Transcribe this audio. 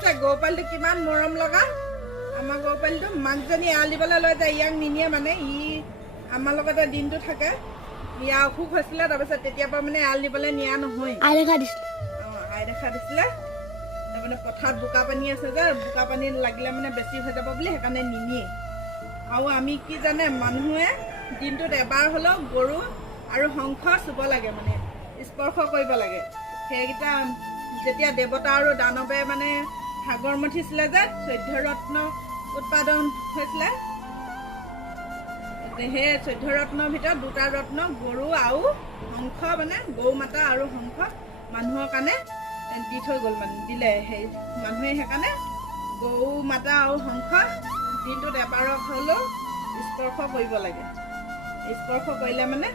দেখিছে গৌপালটো কিমান মৰম লগা আমাৰ গৌপালটো মাকজনী এৰাল দিবলৈ লৈ যায় ইয়াক নিনিয়ে মানে ই আমাৰ লগতে দিনটো থাকে ইয়াৰ অসুখ হৈছিলে তাৰপিছত তেতিয়াৰ পৰা মানে এৰাল দিবলৈ নিয়া নহয় আই দেখা দিছিলে আই দেখা দিছিলে তাৰমানে পথাৰত বোকা পানী আছে যে বোকা পানী লাগিলে মানে বেছি হৈ যাব বুলি সেইকাৰণে নিনিয়ে আৰু আমি কি জানে মানুহে দিনটোত এবাৰ হ'লেও গৰু আৰু শংখ চুব লাগে মানে স্পৰ্শ কৰিব লাগে সেইকেইটা যেতিয়া দেৱতা আৰু দানৱে মানে সাগৰ মথিছিলে যে 14 ৰত্ন উৎপাদন হৈছিলে সেই 14 ৰত্নৰ ভিতৰত 2টা ৰত্ন গৰু আৰু শংখ মানে গৌ মাতা আৰু শংখ মানুহৰ কাৰণে দি থৈ গ'ল মানে দিলে সেই মানুহে সেইকাৰণে গৌ মাতা আৰু শংখ দিনটোত এবাৰ হ'লেও স্পৰ্শ কৰিব লাগে স্পৰ্শ কৰিলে মানে